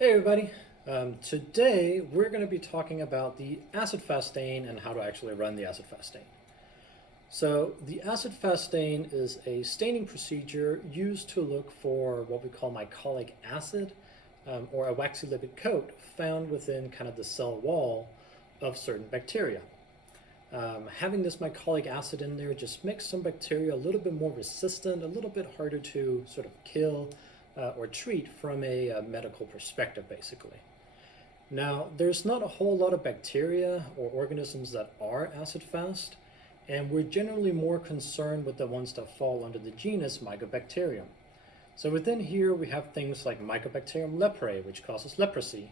Hey everybody, today we're going to be talking about the acid-fast stain and how to actually run the acid-fast stain. So the acid-fast stain is a staining procedure used to look for what we call mycolic acid or a waxy lipid coat found within kind of the cell wall of certain bacteria. Having this mycolic acid in there just makes some bacteria a little bit more resistant, a little bit harder to sort of kill or treat from a medical perspective, basically. Now, there's not a whole lot of bacteria or organisms that are acid fast, and we're generally more concerned with the ones that fall under the genus Mycobacterium. So within here, we have things like Mycobacterium leprae, which causes leprosy,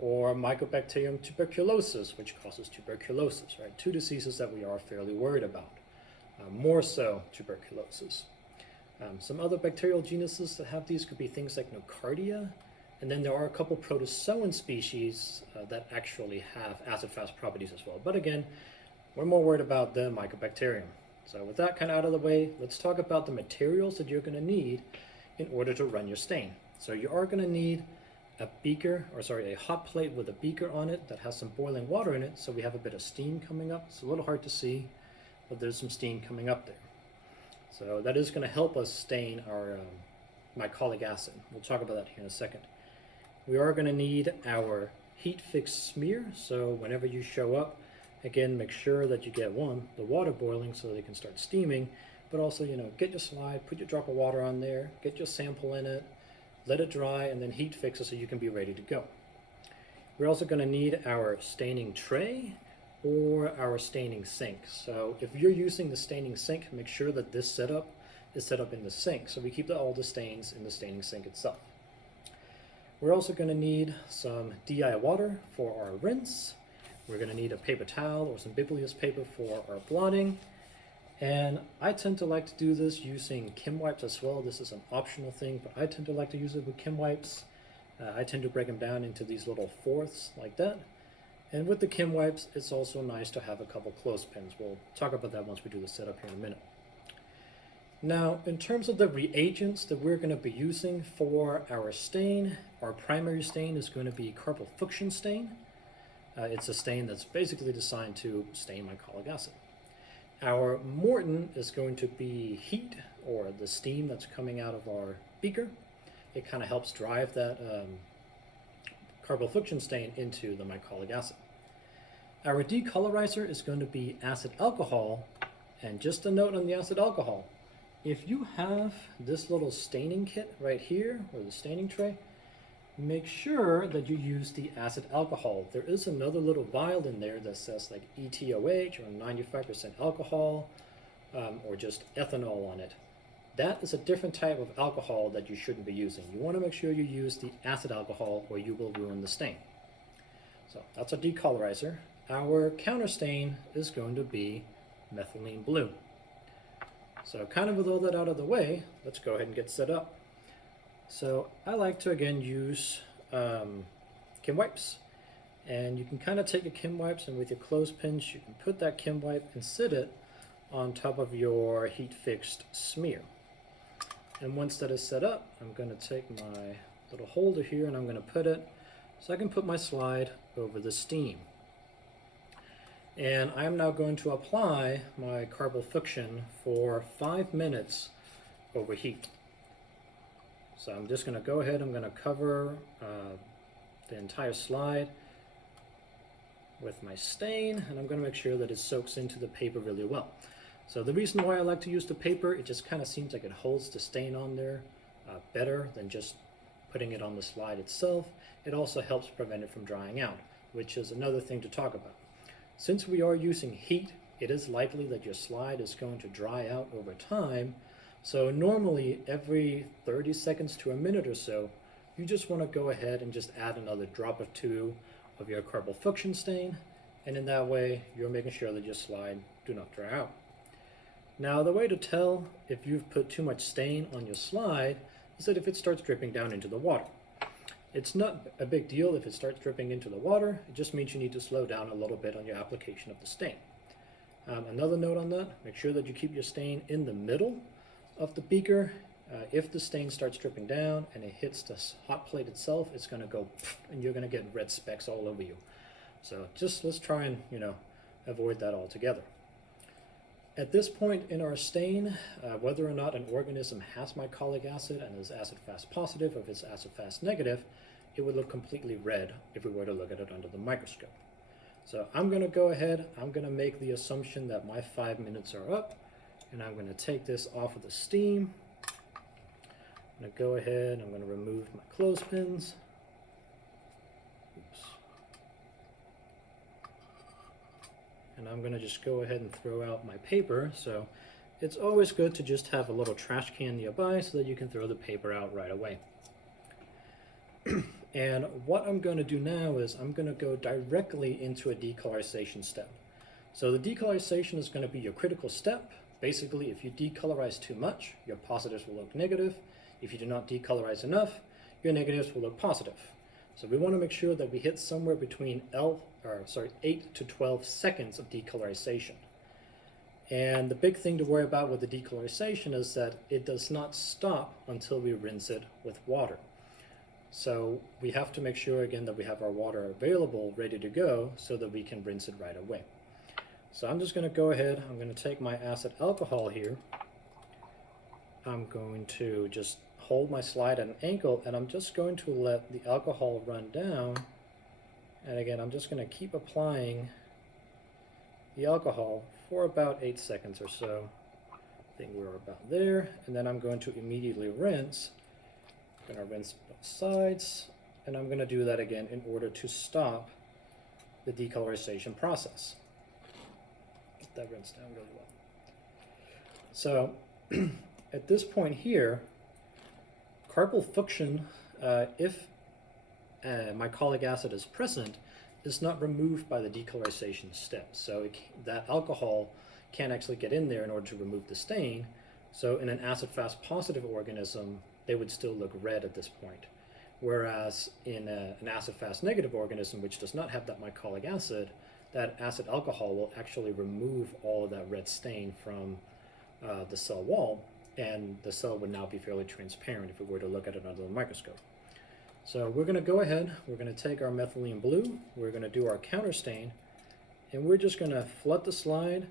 or Mycobacterium tuberculosis, which causes tuberculosis, right? Two diseases that we are fairly worried about, more so tuberculosis. Some other bacterial genuses that have these could be things like Nocardia, and then there are a couple protozoan species that actually have acid-fast properties as well. But again, we're more worried about the Mycobacterium. So with that kind of out of the way, let's talk about the materials that you're going to need in order to run your stain. So you are going to need a hot plate with a beaker on it that has some boiling water in it, so we have a bit of steam coming up. It's a little hard to see, but there's some steam coming up there. So that is going to help us stain our mycolic acid. We'll talk about that here in a second. We are going to need our heat fixed smear, so whenever you show up, again, make sure that you get the water boiling so they can start steaming, but also, get your slide, put your drop of water on there, get your sample in it, let it dry, and then heat fix it so you can be ready to go. We're also going to need our staining tray or our staining sink. So if you're using the staining sink, make sure that this setup is set up in the sink, so we keep all the stains in the staining sink itself. We're also going to need some DI water for our rinse. We're going to need a paper towel or some Biblios paper for our blotting. And I tend to like to do this using Kim wipes as well. This is an optional thing, but I tend to like to use it with Kim wipes. I tend to break them down into these little fourths like that. And with the Kim wipes, it's also nice to have a couple clothespins. We'll talk about that once we do the setup here in a minute. Now, in terms of the reagents that we're going to be using for our stain, our primary stain is going to be carbofuction stain. It's a stain that's basically designed to stain mycolic acid. Our Morton is going to be heat, or the steam that's coming out of our beaker. It kind of helps drive that carbofuction stain into the mycolic acid. Our decolorizer is going to be acid alcohol, and just a note on the acid alcohol. If you have this little staining kit right here, or the staining tray, make sure that you use the acid alcohol. There is another little vial in there that says like ETOH or 95% alcohol or just ethanol on it. That is a different type of alcohol that you shouldn't be using. You want to make sure you use the acid alcohol or you will ruin the stain. So that's a decolorizer. Our counter stain is going to be methylene blue. So kind of with all that out of the way, let's go ahead and get set up. So I like to again use Kim wipes, and you can kind of take your Kim wipes and with your clothespins you can put that Kim wipe and sit it on top of your heat fixed smear. And once that is set up, I'm going to take my little holder here and I'm going to put it so I can put my slide over the steam. And I am now going to apply my carbofuction for 5 minutes over heat. So I'm just going to go ahead, I'm going to cover the entire slide with my stain, and I'm going to make sure that it soaks into the paper really well. So the reason why I like to use the paper, it just kind of seems like it holds the stain on there better than just putting it on the slide itself. It also helps prevent it from drying out, which is another thing to talk about. Since we are using heat, it is likely that your slide is going to dry out over time. So normally every 30 seconds to a minute or so, you just want to go ahead and just add another drop or two of your carbofuction stain, and in that way you're making sure that your slide do not dry out. Now the way to tell if you've put too much stain on your slide is that if it starts dripping down into the water. It's not a big deal if it starts dripping into the water, it just means you need to slow down a little bit on your application of the stain. Another note on that, make sure that you keep your stain in the middle of the beaker If the stain starts dripping down and it hits the hot plate itself, it's going to go and you're going to get red specks all over you. So just let's try and, avoid that altogether. At this point in our stain, whether or not an organism has mycolic acid and is acid-fast positive or if it's acid-fast negative, it would look completely red if we were to look at it under the microscope. So I'm going to go ahead, I'm going to make the assumption that my 5 minutes are up, and I'm going to take this off of the steam. I'm going to go ahead, I'm going to remove my clothespins. Oops. And I'm going to just go ahead and throw out my paper. So it's always good to just have a little trash can nearby so that you can throw the paper out right away. And what I'm going to do now is I'm going to go directly into a decolorization step. So the decolorization is going to be your critical step. Basically, if you decolorize too much, your positives will look negative. If you do not decolorize enough, your negatives will look positive. So we want to make sure that we hit somewhere between 8 to 12 seconds of decolorization. And the big thing to worry about with the decolorization is that it does not stop until we rinse it with water. So we have to make sure again that we have our water available, ready to go, so that we can rinse it right away. So I'm just going to go ahead, I'm going to take my acid alcohol here. I'm going to just hold my slide at an angle, and I'm just going to let the alcohol run down. And again, I'm just going to keep applying the alcohol for about 8 seconds or so. I think we're about there. And then I'm going to immediately rinse. I'm going to rinse both sides, and I'm going to do that again in order to stop the decolorization process. Get that rinsed down really well. So at this point here, carpal fuction, if mycolic acid is present, is not removed by the decolorization step. So that alcohol can't actually get in there in order to remove the stain. So in an acid-fast positive organism, they would still look red at this point. Whereas in an acid-fast negative organism, which does not have that mycolic acid, that acid alcohol will actually remove all of that red stain from the cell wall, and the cell would now be fairly transparent if we were to look at it under the microscope. So we're going to go ahead, we're going to take our methylene blue, we're going to do our counter stain, and we're just going to flood the slide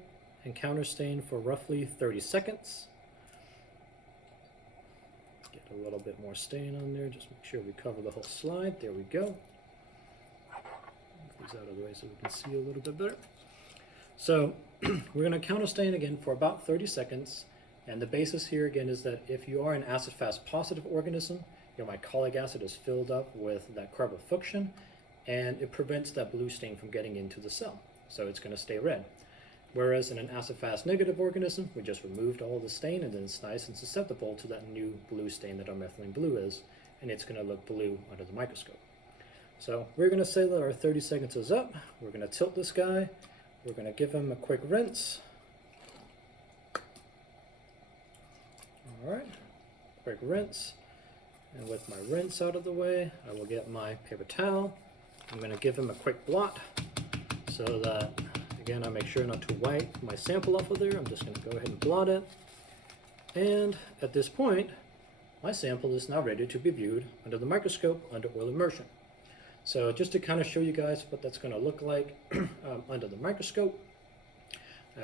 and counter stain for roughly 30 seconds. Get a little bit more stain on there, just make sure we cover the whole slide. There we go. Move these out of the way so we can see a little bit better. So we're going to counter stain again for about 30 seconds. And the basis here again is that if you are an acid-fast positive organism, your mycolic acid is filled up with that carpal fuction, and it prevents that blue stain from getting into the cell. So it's going to stay red. Whereas in an acid-fast negative organism, we just removed all the stain, and then it's nice and susceptible to that new blue stain that our methylene blue is, and it's going to look blue under the microscope. So we're going to say that our 30 seconds is up. We're going to tilt this guy. We're going to give him a quick rinse. All right, quick rinse. And with my rinse out of the way, I will get my paper towel. I'm going to give him a quick blot so that, again, I make sure not to wipe my sample off of there. I'm just going to go ahead and blot it. And at this point, my sample is now ready to be viewed under the microscope under oil immersion. So just to kind of show you guys what that's going to look like under the microscope,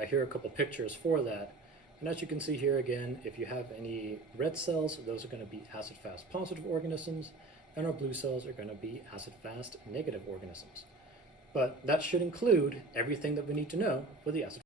here are a couple pictures for that. And as you can see here again, if you have any red cells, those are going to be acid-fast positive organisms, and our blue cells are going to be acid-fast negative organisms. But that should include everything that we need to know for the acid